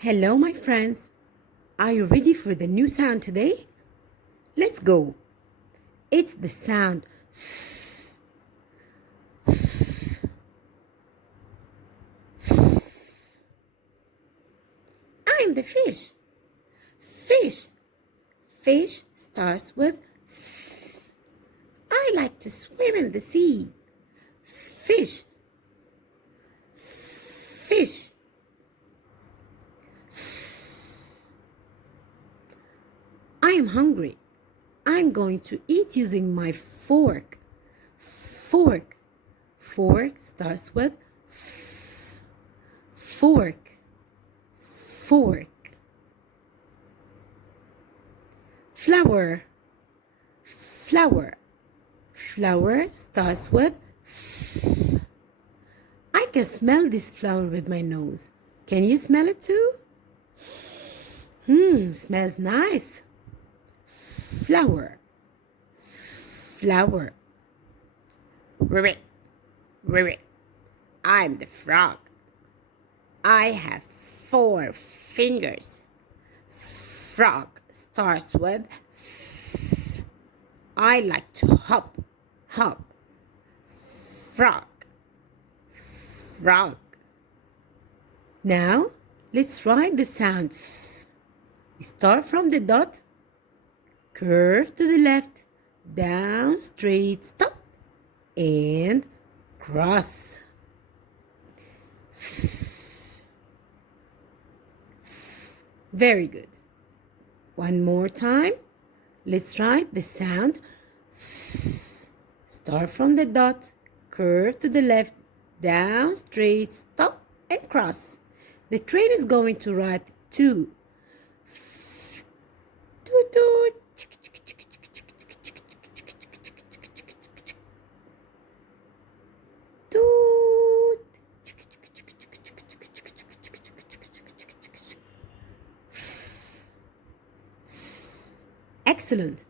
Hello, my friends. Are you ready for the new sound today? Let's go. It's the sound I'm the fish. Fish. Fish starts with I like to swim in the sea. Fish. Fish. I am hungry. I'm going to eat using my fork. Fork. Fork starts with fork. Fork. Flower. Flower. Flower starts with I can smell this flower with my nose. Can you smell it too? Smells nice. Flower. Flower. Ribbit. Ribbit. I'm the frog. I have 4 fingers. Frog starts with I like to hop. Hop. Frog. Frog. Now, let's write the sound. We start from the dot, curve to the left, down, straight, stop, and cross. Very good. One more time. Let's write the sound. Start from the dot, curve to the left, down, straight, stop, and cross. The train is going to write 2. Toot toot. Toot. Excellent.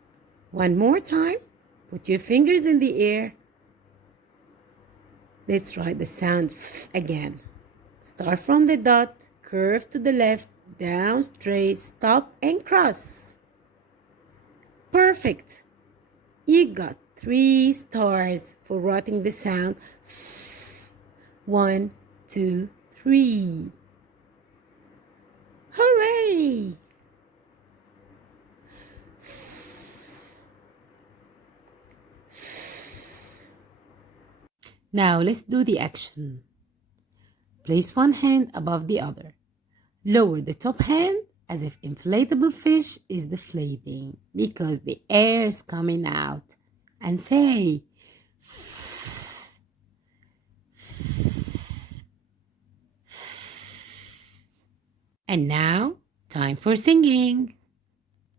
One more time. Put your fingers in the air. Let's write the sound again. Start from the dot, curve to the left, down, straight, stop, and cross. Perfect. You got 3 stars for writing the sound 1, 2, 3. Hooray! Now let's do the action. Place one hand above the other. Lower the top hand as if inflatable fish is deflating because the air is coming out. And say, and now, time for singing.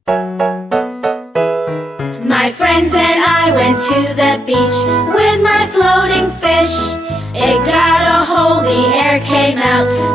My friends and I went to the beach with my floating fish. It got a hold, the air came out.